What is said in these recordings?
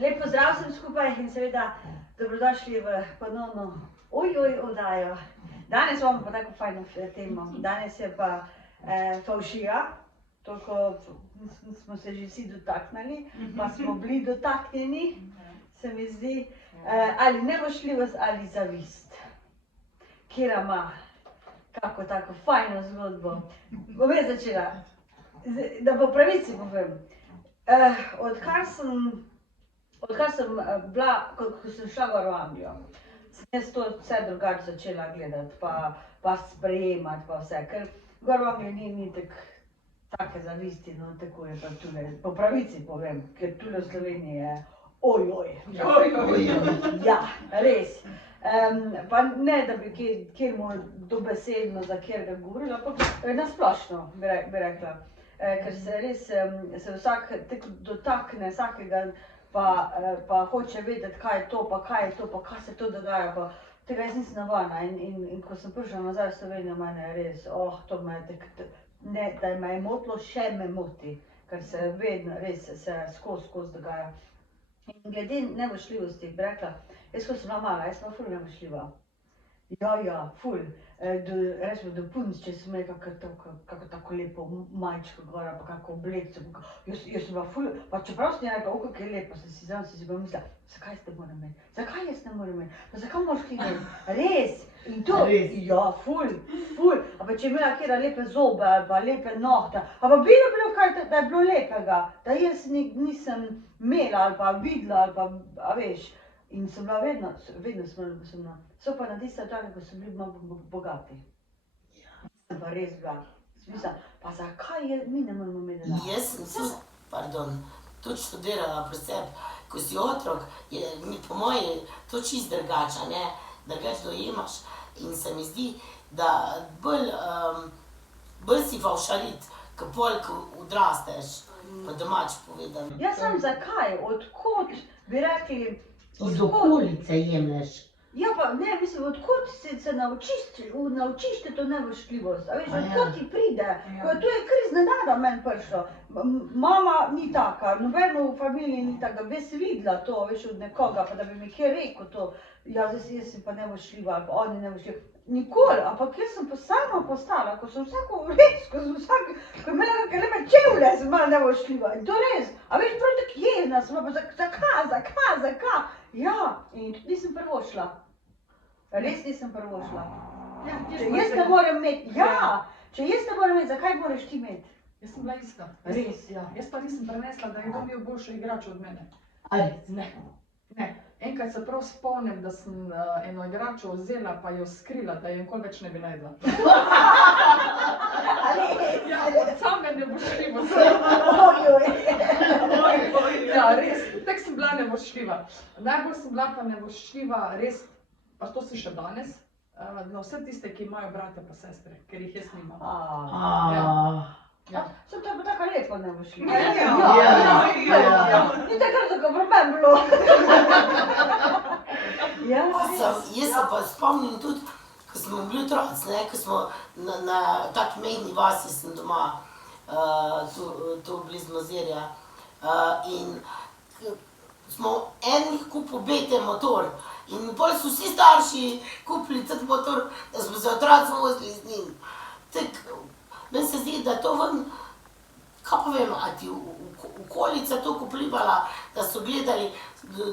Lep pozdrav vsem skupaj in seveda dobrodošli v ponovno oddajo. Danes imamo pa tako fajno temo. Danes je pa favšija, toliko smo se že vsi dotaknili, pa smo bili dotaknjeni, se mi zdi, ali nevošljivost ali zavist. Kjera ima kako tako fajno zgodbo. Bom jaz začela, da po pravici povem. Odkar sem bila, ko sem šla gor v Anglijo, sem jaz to vse drugače začela gledati, pa sprejemati pa vse, ker gor v Angliji ni take zavisti, no tako je pa tule, po pravici povem, ker tule v Sloveniji je ojoj. Ja, res. Pa ne, da bi kjermu dobesedno za kjer ga govorila, ampak nasplošno bi rekla. Ker se res se vsak dotakne vsakega, pa hoče vedeti, kaj je to, pa kaj se to dogaja, pa tega jaz nisem navajena in ko sem prišla nazaj v Slovenijo, mene je res, to me ne, da me je motilo, še me moti, ker se vedno res se skozi dogaja. In glede nevošljivosti bi rekla, jaz ko sem bila mala, jaz sem bila ful nevošljiva. Ja, ful. Rečemo do punc, če sem imela kako tako lepo majčko gor, pa kako oblekco. Jaz sem bila ful, pa čeprav sem rekla, kako je lepo, sem si pa mislila, zakaj jaz ne morem imeti? Zakaj jaz ne morem imeti? Pa zakaj moraš ti imeti? Res! In to, ja, ful. A pa če je imela kjera lepe zobe ali pa lepe nohte, a pa bilo kaj, da je bilo lepega, da jaz nisem imela ali pa videla ali pa, a veš. In sem bila vedno sem bila, so pa na tiste čake, ko so bili bogati. Sem pa res bila, smisla, pa zakaj mi ne moramo imeti denarja? Jaz sem tudi študirala pri sebi, ko si otrok, je po moji to čisto drugače, ne, drugače dojemaš in se mi zdi, da bolj si favšarit, ko pol, ko odrasteš, po domač povedano. Ja, sam zakaj, odkot bi rekli, Iz okolice jemlješ. Ja, pa ne, mislim, odkot se naučiš te to nevošljivost, a veš, odkot ti pride, to je kar iznenada meni prišlo. Mama ni taka, nobeno v familiji ni taka, bi se videla to, veš, od nekoga, pa da bi mi kje rekel to, jaz sem pa nevošljiva, ali pa oni nevošljivi. Nikoli, ampak jaz sem pa sama postala, ko sem ko je imela kakšne lepe čevlje, sem bila nevošljiva. In to res, a veš, prav tako jezna sem bila, pa zakaj? Ja, in tudi nisem prvošla. Res nisem prvošla. Če jaz ne morem imeti, zakaj moraš ti imeti? Jaz sem bila ista. Res? Jaz pa nisem prenesla, da je kdo imel boljšo igračo od mene. Ali? Ne. Enkrat se prav spomnim, da sem eno igračo vzela, pa jo skrila, da jo nikoli več ne bi najdla. Ja, od same nevošljivosti. Ja, res, tako sem bila nevošljiva. Najbolj sem bila pa nevošljiva, res, pa to se še danes, na vse tiste, ki imajo brate pa sestre, ker jih jaz nimam. Sem to je pa tako lepo nevošljiva. Ja. Ni tako problem bilo. Jaz se pa spomnim tudi, ko smo bili otroci, ne, ko smo na taki mejni vasi sem doma, tu blizu Mozirja, in smo enih kupil BT motor in pol so vsi starši kupili cet motor, da smo se otroci vozili z njim. Tako, meni se zdi, da to ven, kaj pa vem, a ti okolica toliko vplivala, da so gledali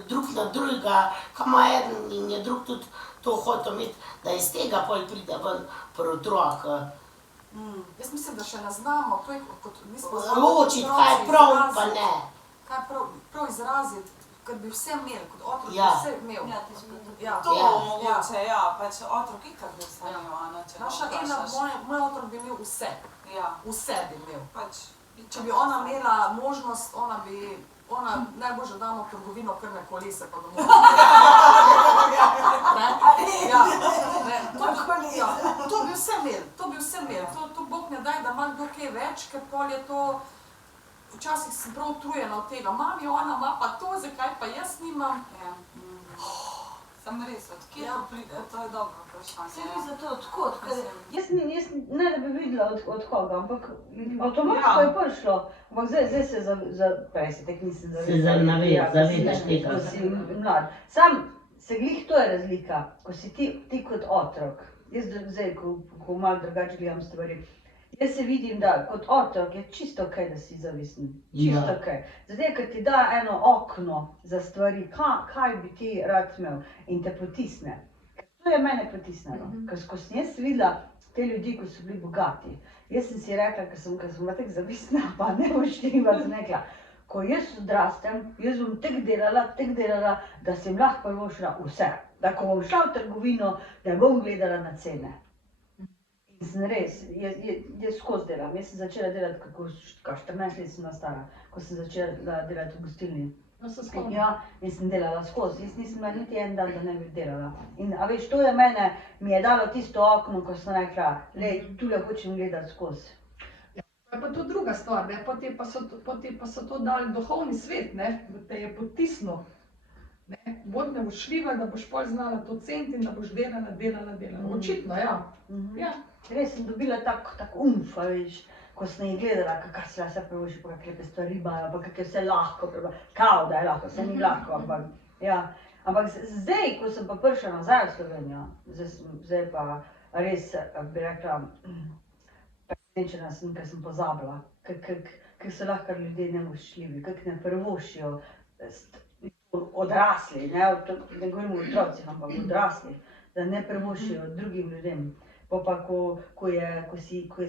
drug na drugega, kaj ima eden in je drug tudi to hotel imeti, da iz tega pol pride ven pri otrok. Jaz mislim, da še ne znamo, kot nismo ločiti, kaj je prav, pa ne. Kaj je prav izraziti, ker bi vse imeli, kot otrok bi Ja. vse imel. To mogoče, pač otrok ikar bi vse imel, če Naša ena, moj otrok bi imel vse. Ja, Vse bi imel. pač. Če bi ona imela možnost, ona najbolj damo v trgovino krme kolese pa domov. To bi vse imel, to Bog ne daj, da ima kdo kaj več, ker pol je to, včasih sem prav utrujena od tega, mami, ona ima pa to, zakaj pa jaz nimam. Sem res, od kje to pride? To je dobro vprašanje. Se mi zato odkot, jaz ne da bi videla od koga, ampak avtomatsko je prišlo. Ampak zdaj se prej se tek nisem zavedaš tega. Ko si mlad. Sam se glih to je razlika, ko si ti kot otrok. Jaz zdaj, ko malo drugače gledam stvari, jaz se vidim, da kot otrok je čisto okej, da si zavisten. Čisto okej. Zdaj, ker ti da eno okno za stvari, kaj bi ti rad imel in te potisne. Ker to je mene potisnilo. Ker ko sem jaz videla te ljudi, ko so bili bogati, jaz sem si rekla, ker sem bila tako zavistna, pa nevoštljiva, sem rekla, ko jaz odrastem, jaz bom tako delala, da sem lahko privoščila vse. Da ko bom šla v trgovino, ne bom gledala na cene. In sem res, jaz skozi delam. Jaz sem začela delati, kako 14 let sem bila stara, ko sem začela delati v gostilni. Ja, in sem delala skozi. Jaz nisem imela niti en dan, da ne bi delala. In a veš, to je mi je dalo tisto okno, ko sem rekla, lej, tule hočem gledati skozi. Je pa to druga stvar, ne? Poti pa so to dali duhovni svet, ne? Da te je potisnil. Bod nevošljiva, da boš pol znala to ceniti in da boš delala. Očitno, ja. Res sem dobila tak umf, veš, ko sem jih gledala, kako se vse privošči, pa kakve te stvari imajo, pa kako je vse lahko, kao da je lahko, vse ni lahko, ampak ja. Ampak zdaj, ko sem pa prišla nazaj v Slovenijo, zdaj pa res bi rekla, presenečena sem, ker sem pozabila, kako so lahko ljudje nevoščljivi, kako ne privoščijo odrasli, ne govorimo o otrocih, ampak odrasli, da ne privoščijo drugim ljudem. Pa ko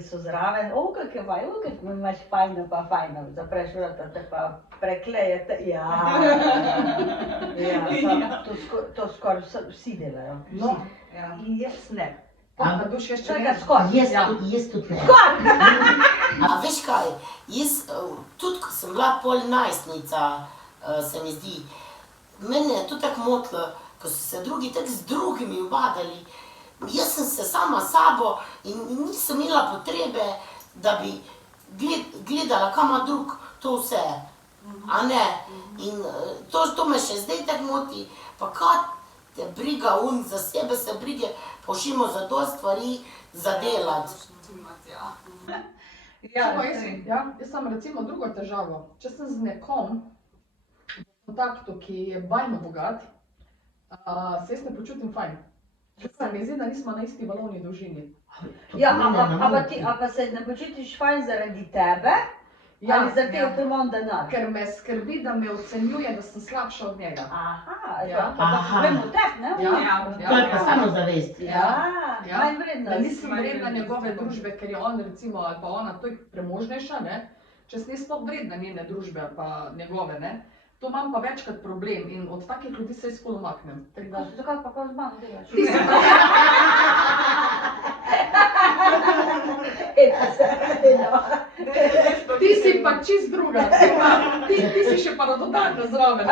so zraven, kako je fajn, kako imaš fajno, pa fajno, zapreš vrata, te pa preklejete, to skoraj vsi delajo, vsi. In jaz ne. Jaz tudi ne. A veš kaj, jaz tudi, ko sem bila pol najstnica, se mi zdi, mene je to tako motilo, ko so se drugi tako z drugimi ubadali. Jaz sem se sama sabo in nisem imela potrebe, da bi gledala, kam ima drug to vse, a ne? In to me še zdaj tako moti, pa kaj te briga za sebe se brige, pošimo za to stvari za delati. Jaz sem recimo drugo težavo. Če sem z nekom v kontaktu, ki je bajno bogat, se jaz ne počutim fajn. Se mi zdi, da nismo na isti valovni dolžini. Ja, a pa se ne počutiš fajn zaradi tebe? Ali zaradi tega, ker imam denar? Ker me skrbi, da me ocenjuje, da sem slabša od njega. Pa problem v tebi, ne? To je pa samozavest. Manj vrednost. Da nisem vredna njegove družbe, ker je on recimo, ali pa ona toliko premožnejša, ne? Če sem sploh vredna njene družbe, ali pa njegove, ne? To imam pa večkrat problem in od takih ljudi se jaz ful umaknem. Zakaj pa z mano delaš? Ti si pa čist druga, ti si še pa dodatno zraven.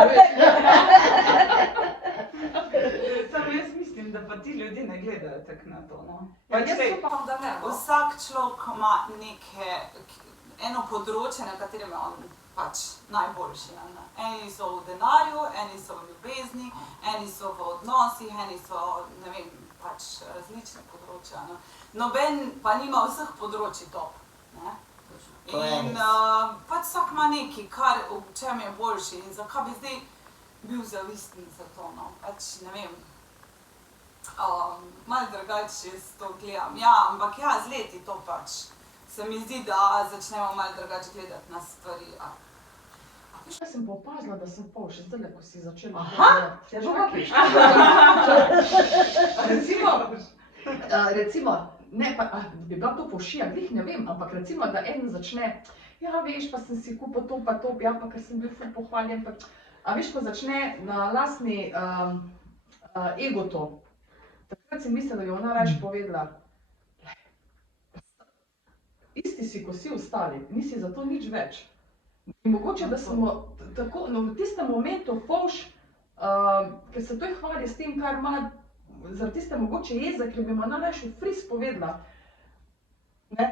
Samo jaz mislim, da pa ti ljudje ne gledajo tako na to, no. Jaz upam, da ne. Vsak človek ima eno področje, na katerem je on pač najboljši. Eni so v denarju, eni so v ljubezni, eni so v odnosih, eni so, ne vem, pač različne področja. Noben pa nima vseh področji top. In pač vsak ima nekaj, v čem je boljši in zakaj bi zdaj bil zavisten za to, no. Pač ne vem, malo drugače jaz to gledam. Ja, ampak ja, z leti to pač. Se mi zdi, da začnemo malo drugače gledati na stvari. Jaz sem pa opazila, da sem pol še zdaj, ko si začela. Se bo pa prišla. Recimo, ne pa, bi bila to pošija, glih ne vem, ampak recimo, da en začne, ja veš, pa sem si kupil to pa to, ja pa ker sem bil ful pohvaljen, pa, a veš, ko začne na lastni ego to, takrat si mislila, da bi ona raje povedala, isti si, ko si ostali, nisi za to nič več. In mogoče, da smo tako, no v tistem momentu fovš, ker se toj hvali s tem, kar ima, zaradi tiste mogoče jeze, ker bi mu najraje v fris povedala, ne,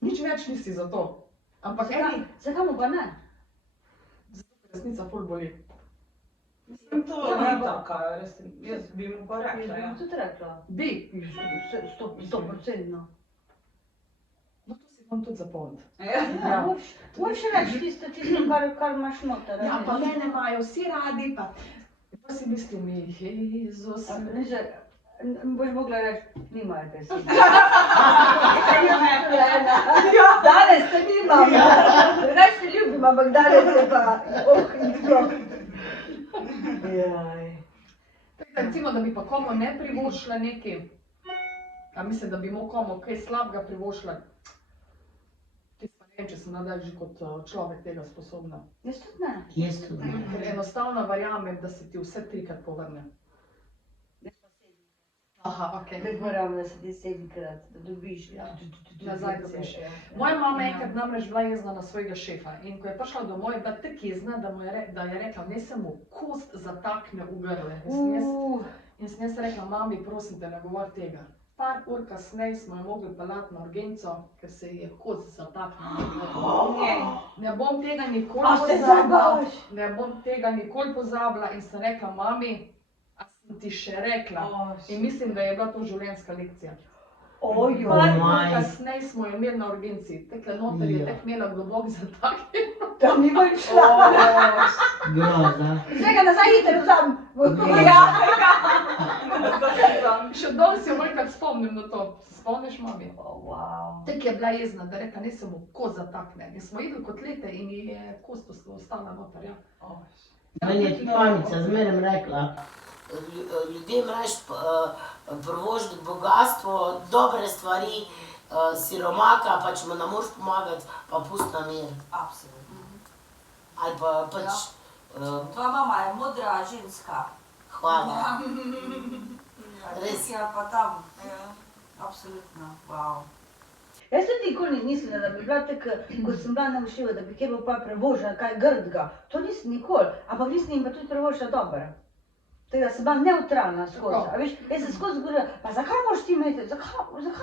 nič več nisi za to. Ampak Zakaj mu pa ne? Zato, ker resnica ful boli. Mislim, to Ja, ni taka, res, jaz bi mu pa Jaz rekla, bi ja. mu tudi rekla. Bi. 100%. No, to si bom tudi zapomniti. Ja, moraš reči tisto, kar imaš noter. Ja, pa mene imajo vsi radi, pa si mislim, Jezus. Boš mogla reči, nimajo te si. Danes te nimam. Drugač te ljubim, ampak danes je pa in sploh. Jaj. Recimo, da bi pa komu ne privoščila nekaj, a mislim, da bi mu komu kaj slabega privoščila. Tisto pa ne vem, če sem nadalj že kot človek tega sposobna. Jaz tudi ne. Jaz tudi ne. Ker enostavno verjamem, da se ti vse trikrat povrne. Aha, okej. Tako moram, da se ti 7-krat, da dobiš. Nazaj dobiš. Moja mama je enkrat namreč bila jezna na svojega šefa in ko je prišla domov, je bila tako jezna, da je rekla, ne se mu kost zatakne v grle. In sem jaz rekla, mami, prosim te, ne govori tega. Par ur kasneje smo jo mogli peljati na urgenco, ker se ji je kost zataknila. Ne bom tega nikoli pozabila. Ne bom tega nikoli pozabila in sem rekla, mami, a sem ti še rekla. In mislim, da je bila to življenjska lekcija. Ojo. Par ur kasneje smo jo imeli na urgenci. Tekle noter je tek imela globok zataknjen. Tam ni bolj šla. Groza. Vsega nazaj hitro vzam. Še danes se velikrat spomnim na to. Se spomniš, mami? Wow. Tek je bila jezna, da rekla, ne se mu kost zatakne. In smo jedli kotlete in ji je kost ostala noter, ja. Meni je tudi mamica zmeraj rekla, Ljudem rajš prvožiti bogatstvo, dobre stvari, siromaka, pa če mu ne moreš pomagati, pa pusti na mir. Absolutno. Ali pa pač, Tvoja mama je modra ženska. hvala. Res. Ja, pa tam. Absolutno. Wow. Jaz tudi nikoli nisem mislila, da bi bila tako, ko sem bila naučljiva, da bi kje bo pa prevožila kaj grdega. To nisem nikoli, ampak nisem jim pa tudi prevožila dobro. Tako da sem bila neutralna skozi. A veš, jaz sem skozi govorila, pa zakaj moraš ti imeti, zakaj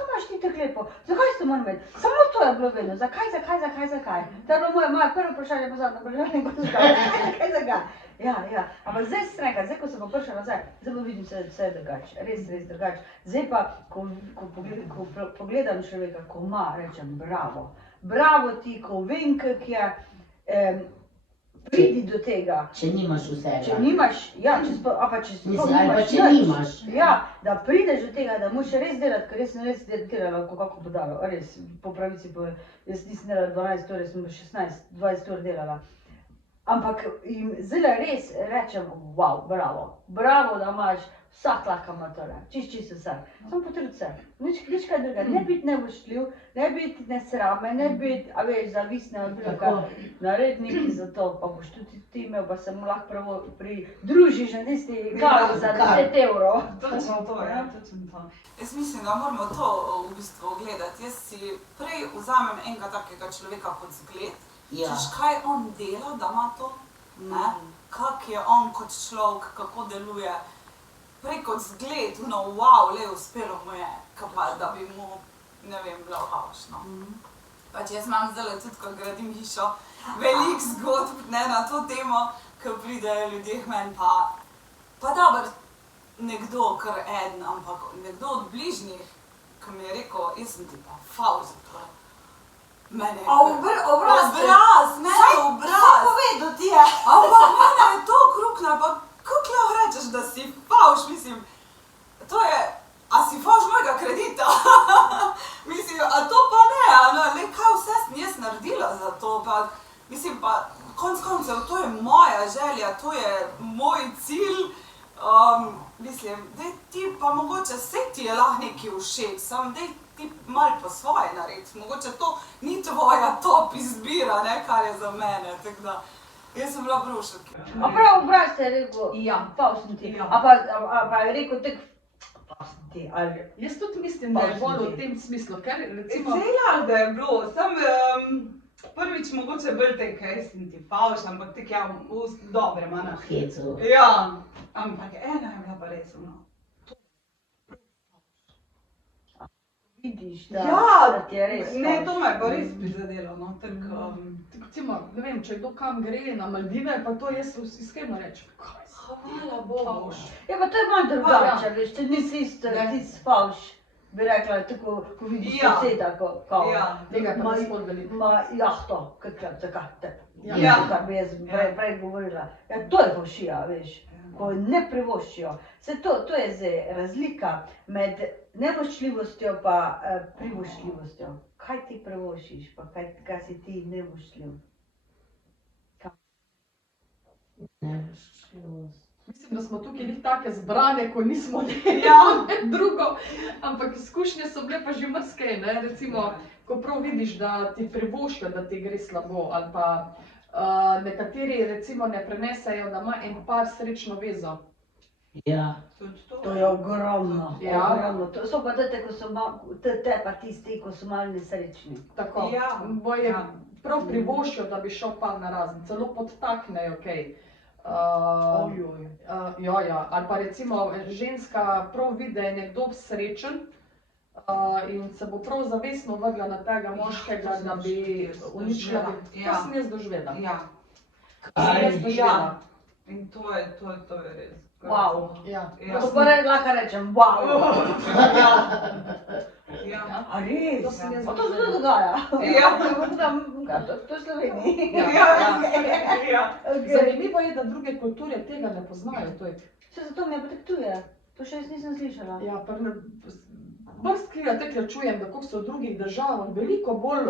imaš ti tako lepo, zakaj si to moram imeti? Samo to je bilo vedno, zakaj? To je bilo moje prvo vprašanje, pa zadnje vprašanje, zakaj? Ja, ampak zdaj sem rekla, zdaj ko sem pa prišla nazaj, zdaj pa vidim vse drugače, res drugače. Zdaj pa, ko pogledam človeka, ko ima, rečem bravo. Bravo ti, ko vem, kak je, pridi do tega. če nimaš vsega. Če nimaš, ja, če sploh Mislim, ali pa nimaš če nič. nimaš. Ja, da prideš do tega, da moraš res delati, ker jaz sem res delala kako budalo, res, po pravici povedano. Jaz nisem delala 12 ur, jaz sem 16-20 ur delala. Ampak jim zdaj res rečem, wow, bravo, da imaš, vsak lahko ima tole, čisto vsak. Samo potrudi se, nič kaj druga, ne biti nevoštljiv, ne biti nesramen, ne biti, a veš, zavisne od bilo kaj. Naredi nekaj za to, pa boš tudi ti imel, pa se mu lahko pridružiš na tisti kavi za 10 evrov. Točno to, ja, točno to. Jaz mislim, da moramo to v bistvu gledati. Jaz si prej vzamem enega takega človeka kot zgled, Ja. češ kaj on dela, da ima to, ne? Kak je on kot človek, kako deluje. Prej kot zgled, wow, le uspelo mu je, pa da bi mu, ne vem, bilo havšno. Pač jaz imam zdaj tudi, ko gradim hišo, veliko zgodb na to temo, ko pridejo ljudje k meni, pa dobro, nekdo kar eden, ampak nekdo od bližnjih, ki mi je rekel, jaz sem ti pa fauš za to. Mene je Obraz, mene je obraz. povedal ti je. Ampak mene je to krukla, pa kako lahko rečeš, da si fauš, mislim, to je, a si fauš mojega kredita? Mislim, a to pa ne, le kaj vse sem jaz naredila za to, pa, mislim, pa konc koncev, to je moja želja, to je moj cilj, mislim, daj ti pa mogoče vse ti je lahko nekaj všeč, samo daj ti malo po svoje narediti, mogoče to ni tvoja top izbira, ne, kar je za mene, tako da. Jaz sem bila prav šokirana. A prav obraz te je rekel, Ja. fauš sem ti, Ja. a pa je rekel tako, fauš sem ti, ali... Jaz tudi mislim, da je bolj v tem smislu, ker recimo... Celjak, da je bilo, sam prvič mogoče bolj te, kaj sem ti fauš, ampak tako ja, dobre, mana. Hecu. Ja, ampak ena je bila pa res, Vidiš, Ja, da ti je res ne, fauš. to me je pa res prizadelo, no, tako, Recimo, ne vem, če kdo kam gre na Maldive, pa to jaz iskreno rečem, kaj si Hvala Bogu. Ja, pa to je malo drugače, veš, če nisi isto, Ne. ti spavš, bi rekla, tako, ko vidiš Ja. soseda, ko Ja. Tega je pa Ma- gospod veliko. ima jahto, zakaj te. Ja. Kar bi jaz prej govorila. Ja, to je fovšija, veš, ko ne privoščijo. Se to je zdaj razlika med nevoščljivostjo pa privoščljivostjo. Kaj ti privoščiš, pa kaj si ti nevoščljiv? Nevoščljivost. Mislim, da smo tukaj njih take zbrane, ko nismo ne drugo, ampak izkušnje so bile pa že marsikaj, ne, recimo, ko prav vidiš, da ti privoščijo, da ti gre slabo, ali pa nekateri recimo ne prenesejo, da ima en par srečno vezo. Ja. Tudi to. To je ogromno, Ja. ogromno. To so pa te pa tisti, ko so malo nesrečni. Tako, Ja, boje ja. prav privoščijo, da bi šel par na razen, celo podtaknejo kaj. Ja, ali pa recimo ženska prav vidi, da je nekdo srečen in se bo prav zavestno vrgla na tega moškega, to sem da bi uničila. doživela. To sem jaz doživela. Ja. To sem jaz doživela. In to je res. Wow. Ja. Ja. To pa lahko rečem, wow. Ja. A res? To sem jaz Pa to se doživela. ne dogaja. Ja. To je v Sloveniji. Ja. Okay. Zanimivo je, da druge kulture tega ne poznajo. To je. Vse zato me potektuje. To še jaz nisem slišala. Ja, brskega tekle čujem, da koliko so v drugih državah veliko bolj,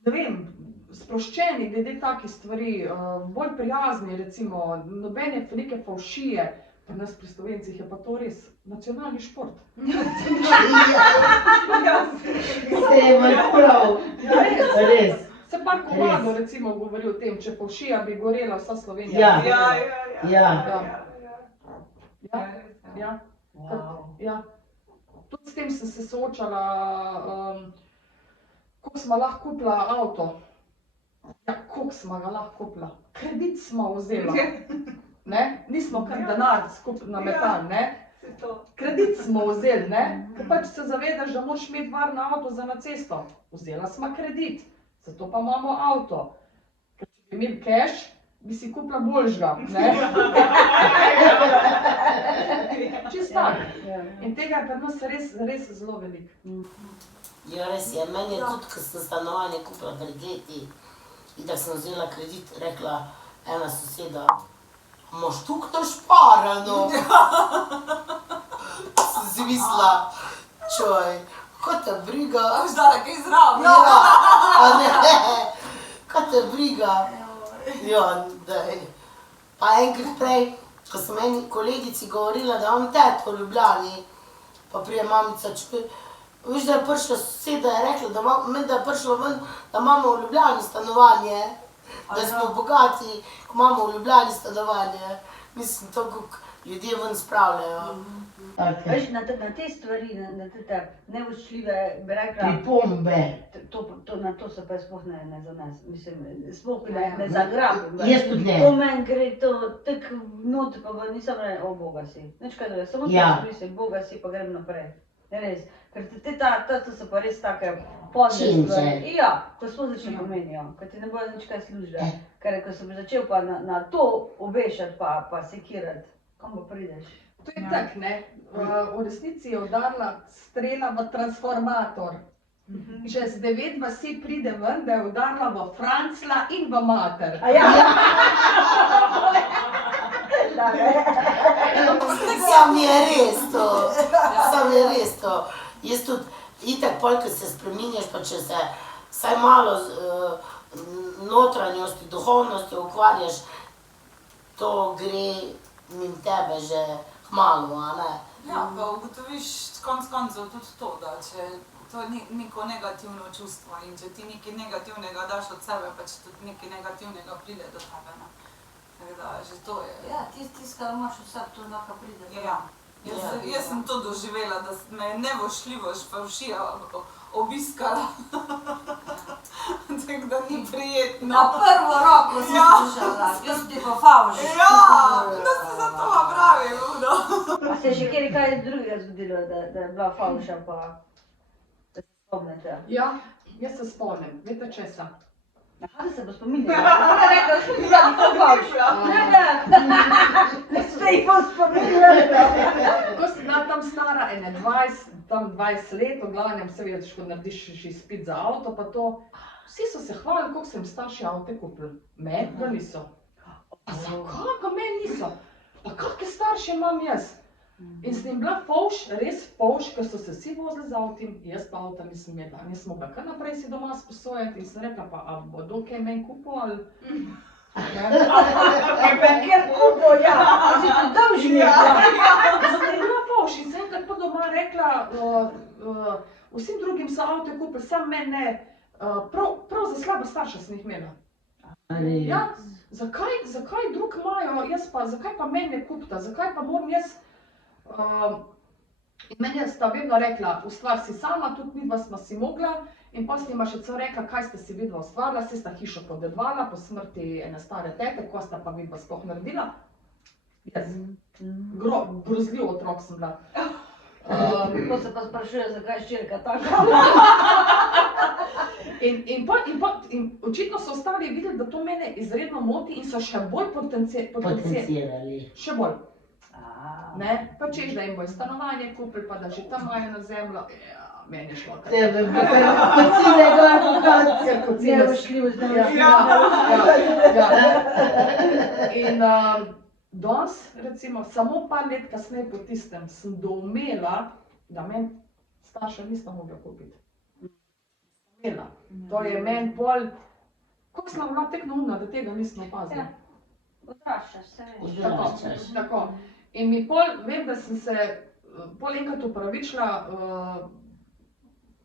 ne vem, sproščeni glede takih stvari, bolj prijazni, recimo, nobene neke fovšije. Pri nas pri Slovencih je pa to res nacionalni šport. Se je malo prav. Ja, res. Res. Se par komado recimo govori o tem, če fovšija bi gorela vsa Slovenija. Ja. bi gorela. Ja. Ja, ja. Ja. Tudi s tem sem se soočala, koliko smo lahko kupila avto. Ja, koliko smo ga lahko kupila? Kredit smo vzela. Ne? Nismo kar denar skupaj nametali, ne? Kredit smo vzeli, ne? Ker pač se zavedaš, da moraš imeti varen avto za na cesto. Vzela smo kredit, zato pa imamo avto. Ker če bi imeli cash, bi si kupila boljšega, ne? Čisto tako. In tega je pri nas res zelo veliko. Ja, res je. Meni je tudi, ko sem stanovanje kupila pred leti in da sem vzela kredit, rekla ena soseda, imaš tukaj šparano? Sem si mislila, čoj, ko te briga. Boš dala kaj zraven. Ja, a ne, ko te briga. Ja, daj. Pa enkrat prej, ko sem eni kolegici govorila, da imam teto v Ljubljani, pa prije mamica čuje, veš, da je prišla soseda, je rekla, da je prišla ven, da imamo v Ljubljani stanovanje, da smo bogati, ko imamo v Ljubljani stanovanje. Mislim, to, kako ljudje ven spravljajo. Veš, na te stvari, na te nevoščljive, bi rekla, Pripombe. na to se pa sploh ne zanes. Mislim, sploh ne zagrabim. Jaz tudi ne. To meni gre to tako not, pa nisem rekla, o Boga si. Nič kaj da, samo Ja. to mislim, Boga si, pa grem naprej. Res. Ker to so pa res take podne Činče. stvari. Ja, ko smo začeli pomenijo, ko ti ne bojo nič kaj služiti. Ker ko sem začel pa na to obešati pa sekirati, kam pa prideš? To je tak, ne? V resnici je udarila strela v transformator. Čez 9 vasi pride ven, da je udarila v Francla in v mater. A ja? Da, ne? Sam je res to, sam je res to. Jaz tudi, itak pol, ko se spreminjaš, pa če se vsaj malo z notranjosti, duhovnostjo ukvarjaš, to gre mimo tebe že kmalu, a ne? Ja, pa ugotoviš konc koncev tudi to, da če to je neko negativno čustvo in če ti nekaj negativnega daš od sebe, pa če tudi nekaj negativnega pride do tebe, ne. Tako da že to je. Ja, tisti, kar imaš vsak, to lahko pride. Ja. Jaz sem to doživela, da me je nevošljivost fovšija obiskala. Tako da ni prijetno. Na prvo roko si slišala, jaz ti pa favži. Ja, da se zato vam pravim, no. A se je še kjer kaj drugega zgodilo, da je bila favša pa da se spomnite? Ja, jaz se spomnim, veste česa? Aha, se bo spominjala. Ona je rekla, da smo videli to fauš. Ne, ste jih bo spominjali. Ko sem bila tam stara, ene 20 let, v glavnem se vidiš, ko narediš še izpit za avto, pa to. Vsi so se hvalili, koliko sem starši avte kupili. Meni ga niso. A zakaj ga meni niso? Pa kakšne starše imam jaz? In sem jim bila fauš, res fauš, ker so se vsi vozili z avtim, jaz pa avta nisem imela. In smo ga kar naprej si doma sposojati in sem rekla pa, a bodo kaj meni kupil ali? Kjer kupo, ja. Si ti dolžnik. Sem jim bila fauš in sem enkrat pa doma rekla, vsem drugim so avte kupili, sam meni ne. Prav za slaba starša sem jih imela. Ja, zakaj drug imajo, jaz pa, zakaj pa meni ne kupita, zakaj pa moram jaz? In meni sta vedno rekla, ustvar si sama, tudi midva sva si mogla. In potem ima še celo rekla, kaj ste si vidva ustvarila, se sta hišo podedvala po smrti ene stare tete, ko sta pa vidva sploh naredila. Jaz, grozljiv otrok sem bila. Ko se pa sprašuje, zakaj je ščirka taka. In očitno so ostali videli, da to mene izredno moti in so še bolj Potencirali. Še bolj. Ne, pa češ, da jim bojo stanovanje kupili, pa da že tam imajo na zemljo. Ja, meni je šlo kar. Tebe bo kocine gor. Neušljivo, In danes, recimo, samo par let kasneje po tistem, sem doumela, da meni starša nista mogla kupiti. Imela. To je meni bolj, koliko sem bila tek neumna, da tega nisem opazila. Odraščaš se, veš. Odraščaš. Tako. In mi pol, vem, da sem se pol enkrat upravičila,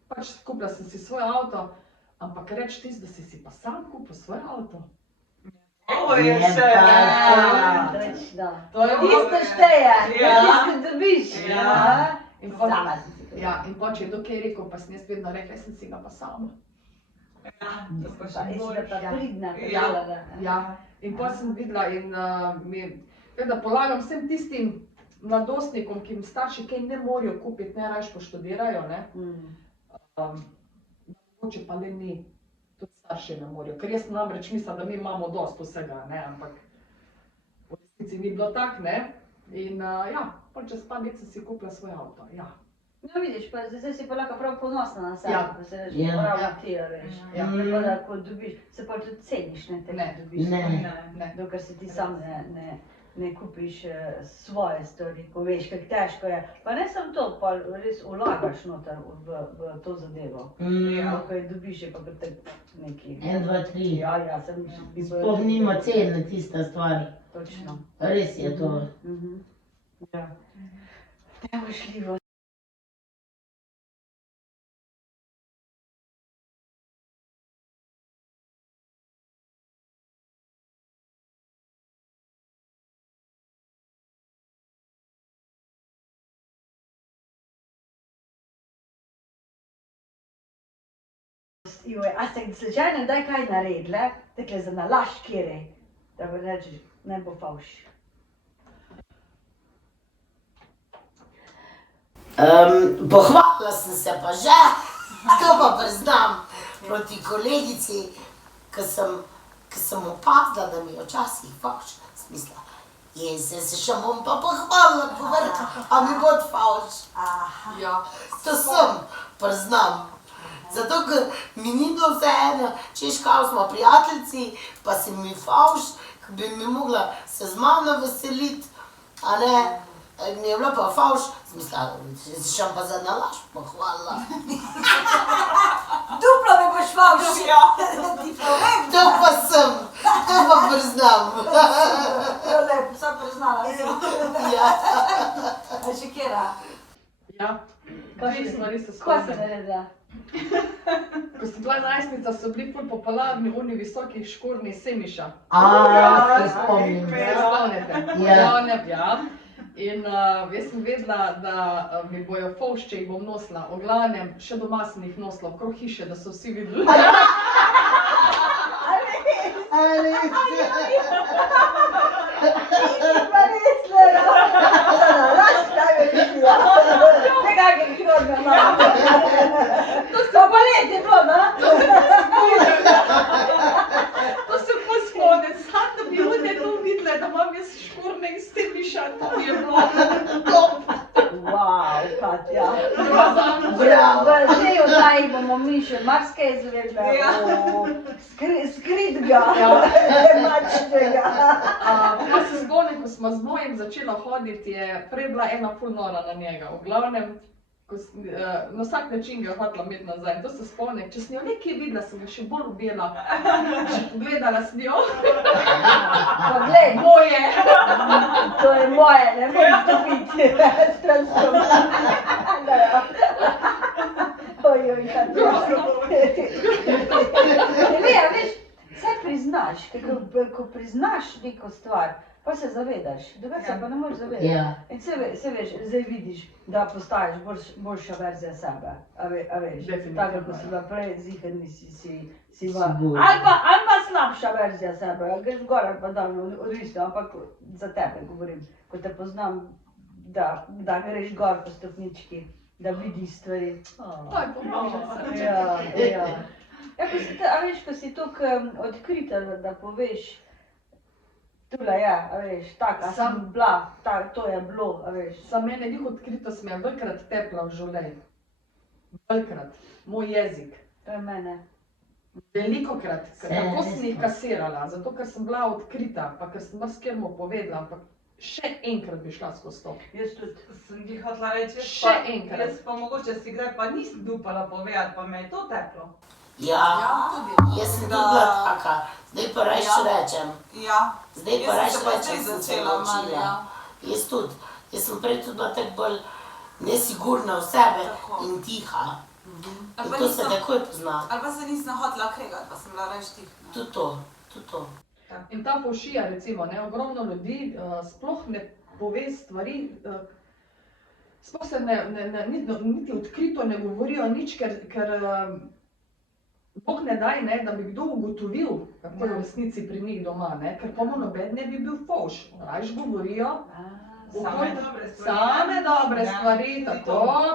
pač kupila sem si svoj avto, ampak reč tisto, da si pa sam kupil svoj avto. Ovo je še. To je Tisto šteje, tisto dobiš. In pol, Sama si si to. in pol, če je do kaj rekel, pa sem jaz vedno rekla, jaz sem si ga pa sama. Pa si da pa pridna. Ja, in pol sem videla in da polagam vsem tistim mladostnikom, ki jim starši kaj ne morajo kupiti, ne rajš poštudirajo, ne. Mogoče pa le mi, tudi starši ne morajo, ker jaz namreč mislim, da mi imamo dosti vsega, ne, ampak v resnici ni bilo tak, ne. In ja, pol čez par let sem si kupila svoj avto, ja. No vidiš, pa zdaj si pa lahko prav ponosna na sebe, Ja. ko se veš, Ja. prav ti, veš. Ja. Ne pa da, ko dobiš, se pa tudi ceniš, ne, te Ne. dobiš. Ne. Dokler si ti sam ne kupiš svoje stvari, ko veš, kako težko je. Pa ne samo to, pa res vlagaš noter v to zadevo. Ko je dobiš, je pa potem neki. 1, 2, 3. Ja, sem... Sploh nima cene tista stvar. Točno. Res je to. Ja. Neušljivo. Joj, a ste slučajno kdaj kaj naredile, takle za nalašč kjere, da bi reči, ne bo fauš? Pohvalila sem se pa že, to pa priznam, proti kolegici, ki sem opazila, da mi je včasih fauš smisla. Zdaj se še bom pa pohvalila, povedala, a mi bo fauš. Ja. To sem, priznam. Zato, ker mi ni bilo vseeno, češ kao smo prijateljci, pa si mi fauš, ki bi mi mogla se z mano veseliti, a ne, mi je bila pa fauš, smisla, se še pa za nalašč pohvalila. Duplo mi boš fauš. Ja. Ti povem. To pa sem, to pa priznam. Jo, lepo, sem priznala. Ja. A še kjera? Ja, dve stvari se Kaj si spomnim. naredila? Ko sem bila najstnica, so bili ful popularni oni visoki škornji Semiša. Se spomnim. Se spomnite? Ja. Ja. In jaz sem vedela, da mi bojo fauš, če jih bom nosila. V glavnem, še doma sem jih nosila okrog hiše, da so vsi videli. Pa res, Lera. Za nalašč kaj bi šla. Nekakve knorga malo. To pa let je bilo, no? še marsikaj izvedela, skritga, Ja. mačnega. Pa se spomnim, ko smo z mojim začela hoditi, je prej bila ena ful nora na njega. V glavnem, na vsak način ga je hotela imeti nazaj. To se spomnim, če sem jo nekaj videla, sem ga še bolj ljubila. Še pogledala sem jo. Poglej, Moje! to je moje, ne morem stopiti, stransko. Ojoj, kaj to je. Veš, vse priznaš, ko priznaš neko stvar, pa se zavedaš, drugače se pa ne moreš zavedati. Ja. In se veš, zdaj vidiš, da postaješ boljša verzija sebe, a veš, Definitivno, tako kot si ja. bila prej, ziher nisi si Sigurno. ali pa slabša verzija sebe, ali greš gor ali pa dol, odvisno, ampak za tebe govorim, ko te poznam, da greš gor po stopnički, da vidiš stvari. To je pomembno. Ja. Ja, ko si tako odkrita, da poveš, tule je, a veš, taka sem bila, to je bilo, a veš. Za mene njih odkrito sem je velikrat tepla v življenju. Velikrat. Moj jezik. To je mene. Velikokrat. Vse, Tako sem jih res. kasirala, zato ker sem bila odkrita, pa ker sem marsikemu povedala, ampak še enkrat bi šla skozi to. Jaz tudi. Sem ti hotela reči, Še enkrat. Jaz pa mogoče si kdaj pa nisem upala povedati, pa me je to teplo. Ja, tudi. jaz sem tudi bila taka, zdaj pa rajš rečem. Ja. Zdaj pa Jaz rajš sem se pa rečem, zdaj sem se začela manj, naučila. ja. Jaz tudi. Jaz sem prej tudi bila tako bolj nesigurna v sebe Tako. in tiha. Ali In pa to se nisem- takoj pozna. Ali pa se nisem hotela kregati, pa sem bila reč tih. Tudi to, tudi to. In ta pošija, recimo, ne, ogromno ljudi sploh ne pove stvari, sploh se niti odkrito ne govorijo nič, ker Bog ne daj, ne, da bi kdo ugotovil, kako je v resnici pri njih doma, ne, ker pa mu noben ne bi bil fovš. Rajš govorijo same dobre stvari,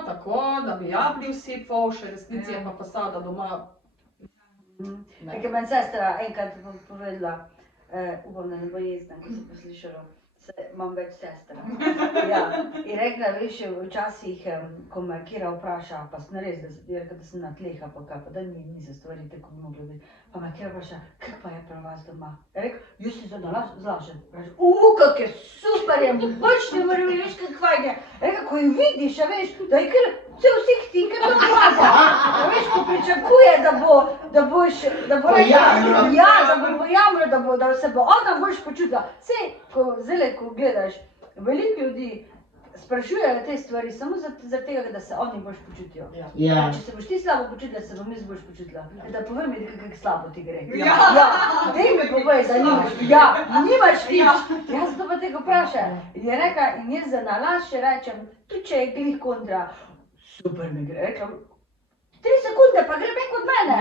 tako, da bi ja bili vsi fovš, v resnici je pa fasada doma. Ne. Ker meni sestra enkrat povedala, upam, da ne bo jezna, ko se poslišala, imam več sester. Ja, in rekla, veš, včasih, ko me kira vpraša, pa sem res, da sem na tleh, pa kaj, pa da niso stvari tako bi mogli biti. Pa me kira vpraša, kak pa je pri vas doma? Je rekel, jaz si zlažem. Kak je super, je boč ne morem, veš, kak fajn je. Rekel, ko jo vidiš, a veš, da je kar cel vseh ti, kar to vlada. A veš, ko pričakuje, da bo Pojamro. ja, da bo pojamro, da se bo ona boljš počutila. Sej, ko gledaš, veliko ljudi sprašujejo te stvari samo zaradi tega, da se oni boljš počutijo. Ja. Če se boš ti slabo počutila, se bom jaz boljš počutila. Da povej mi, kako slabo ti gre. Ja. Dej mi povej, da nimaš. Ja, nimaš nič. Jaz to pa tega vprašam. In je rekla, in jaz za nalašč rečem, tudi če je glih kontra, super mi gre. Rekla, 3 sekunde pa gre mek od mene.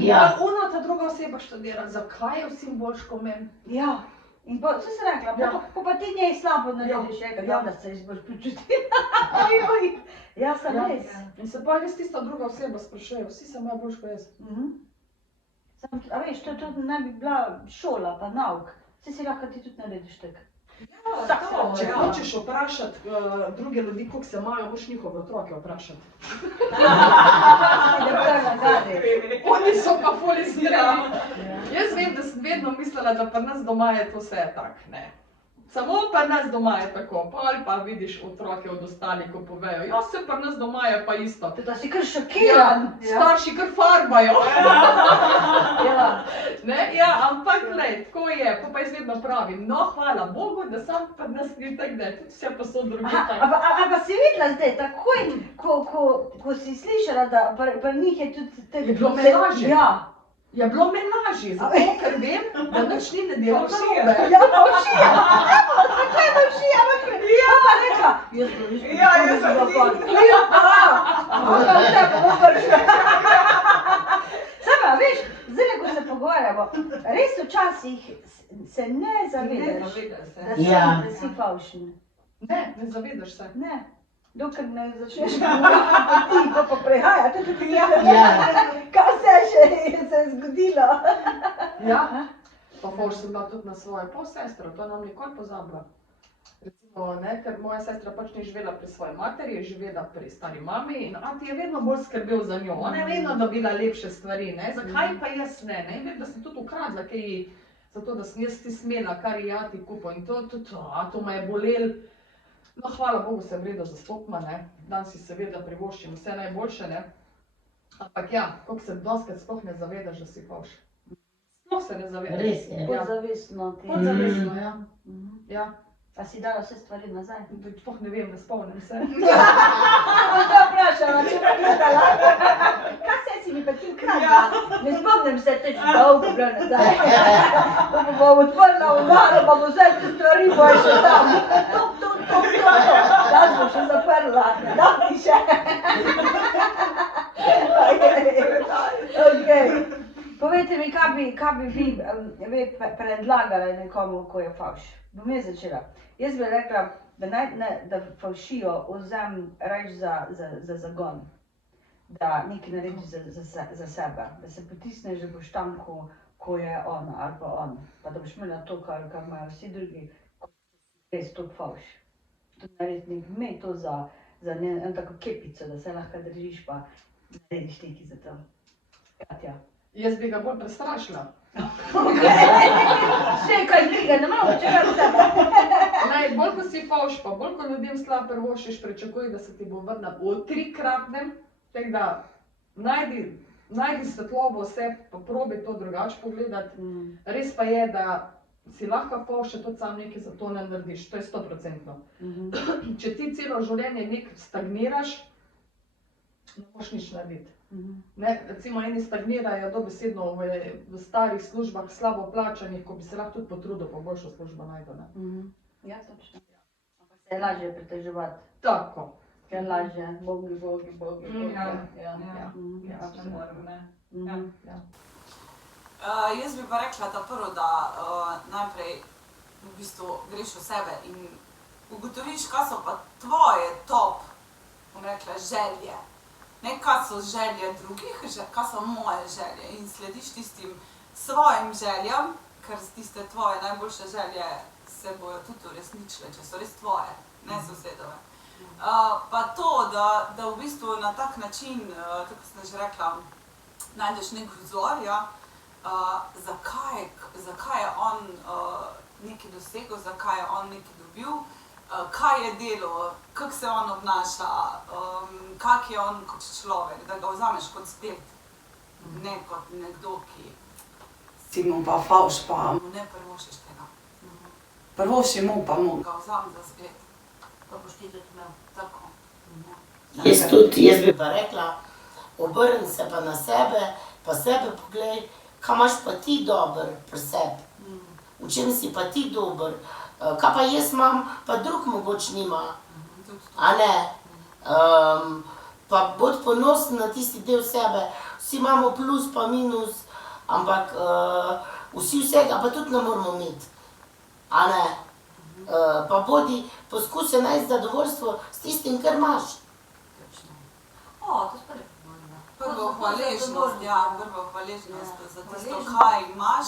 Ja. Ona ta druga oseba študira, zakaj je vsem boljš kot meni? Ja. In pa, vse sem rekla, Ja. pa ti njej slabo narediš, rekla, da se boš počutila. Ja, sem res. In se pa res tista druga oseba sprašuje, vsi se imajo boljš kot jaz. A veš, to ne bi bila šola pa nauk. Saj si lahko ti tudi narediš tako. Če hočeš vprašati druge ljudi, koliko se imajo, moraš njihove otroke vprašati. Oni so pa ful izgledali. Jaz vem, da sem vedno mislila, da pri nas doma je to vse tak, ne. Samo pri nas doma je tako, ali pa vidiš otroke od ostalih, ko povejo, ja, se pri nas doma je pa isto. Da si kar šokiran. Starši kar farbajo. Ja. Ne, ja, ampak glej, tako je, pa jaz vedno pravim, no hvala Bogu, da sam pri nas ni tako, da je tudi vse posod druge tako. A pa si videla zdaj, takoj, ko si slišala, da pri njih je tudi tako... Je bilo menaže. Ja. Je bilo menaži, zato ker vem, da nič ni ne delal narobe. Ja, Pavšija. Evo, zakaj je Pavšija? Ja, pa rekla. Jaz sem Sama, veš, zdaj, ko se pogovarjamo, res včasih se ne zavedaš, da si pavšin. Ne, ne zavedaš se. Ne. Dokler ne začneš govoriti, pa prehaja, to tudi ja. Kaj vse še se je zgodilo? Ja, pa ful sem bila tudi na svojo polsestro, to nam nikoli pozabila. Recimo Ne, ker moja sestra pač ni živela pri svoji materi, je živela pri stari mami in ati je vedno bolj skrbel za njo. Ona je vedno dobila lepše stvari, ne, zakaj pa jaz ne, ne, in vem, da sem tudi ukradla kaj, zato da sem jaz ti smela, kar je ati kupil in to me je bolel. No, hvala Bogu se v redu zastopima, ne, dan si seveda privoščim vse najboljše, ne, ampak ja, koliko se doskrat sploh ne zavedaš, da si fovš. Sploh se ne zavedaš. Res je. Podzavestno ti. Podzavestno, ja. Ja. A si dala vse stvari nazaj? Sploh ne vem, ne spomnim se. Bom to vprašala, če me gledala. Kaj se si mi pa ti ukradla? Ne spomnim se, to je že dolgo bilo nazaj. Pa bom odprla omaro, pa bo vse te stvari bojo še tam. To. Da smo še zaprla, da ti še. Okej. Povejte mi, kaj bi vi predlagali nekomu, ko je favš? Bom jaz začela. Jaz bi rekla, da favšijo vzem reč za zagon. Da nekaj narediš za sebe. Da se potisneš, da boš tam, ko je ona ali pa on. Pa da boš imela to, kar imajo vsi drugi, ko si res to favš. To narediti nekaj to za eno tako kepico, da se lahko držiš pa narediš nekaj za to. Katja. Jaz bi ga bolj prestrašila. Še kaj druga, ne moramo čekati sebe. Bolj ko si favš, pa bolj ko ljudem slabo prvoščiš, pričakuj, da se ti bo vrnil v trikratnem. Tako da najdi svetlobo vse, pa probi to drugače pogledati. Res pa je, da si lahko favš, če tudi sam nekaj za to ne narediš, to je 100%. Če ti celo življenje nekaj stagniraš, ne boš nič narediti. Ne, recimo eni stagnirajo dobesedno v starih službah, slabo plačanih, ko bi se lahko tudi potrudil, pa boljšo službo najdel. Ja, točno. Ampak se je lažje pritoževati. Tako. Ker je lažje, bogi. Jaz bi pa rekla ta prvo, da najprej v bistvu greš v sebe in ugotoviš, kaj so pa tvoje top, bom rekla, želje. Ne, kaj so želje drugih, kaj so moje želje in slediš tistim svojim željam, ker tiste tvoje najboljše želje se bojo tudi uresničile, če so res tvoje, ne sosedove. Pa to, da v bistvu na tak način, tako sem že rekla, najdeš nek vzor, ja, zakaj je on nekaj dosegel, zakaj je on nekaj dobil, kaj je delo, kako se on obnaša, kak je on kot človek, da ga vzameš kot zgled, ne kot nekdo, ki si mu pa favš, pa mu ne prvošiš tega. Prvoši mu pa mu ga vzam za zgled. Pa boš ti tudi imel. Tako. Jaz bi pa rekla, obrni se pa na sebe, pa sebe poglej, kaj imaš pa ti dober pri sebi, v čem si pa ti dober. Kaj pa jaz imam, pa drug mogoče nima, a ne? Pa bod ponosen na tisti del sebe, vsi imamo plus pa minus, ampak vsi vsega pa tudi ne moramo imeti, a ne? Pa poskusi najti zadovoljstvo s tistim, kar imaš. O, to spet pomembno. Prvo hvaležnost, za tisto, kaj imaš,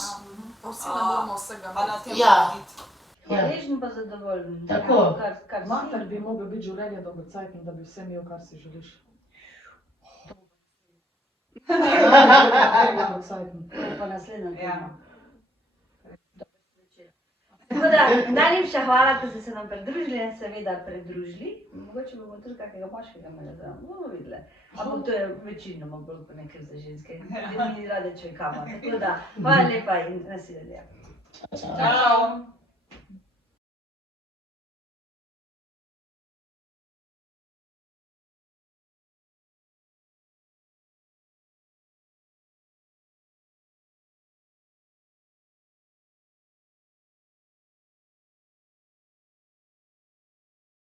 Pa vsi ne moramo vsega pa na imeti. tem Ja. narediti. Hvaležen pa zadovoljen. Tako. Kar si. Mater bi mogel biti življenje dolgocajtno, da bi vse imel, kar si želiš. To pa naslednja tema. Tako da, najlepša hvala, ko ste se nam pridružili in seveda pridružili. Mogoče bomo tudi kakega moškega imeli zraven, bomo videli. Ampak to je večinoma bolj kot nekaj za ženske. Mi rade čekamo. Tako da, hvala lepa in naslednje. Čau. Čau.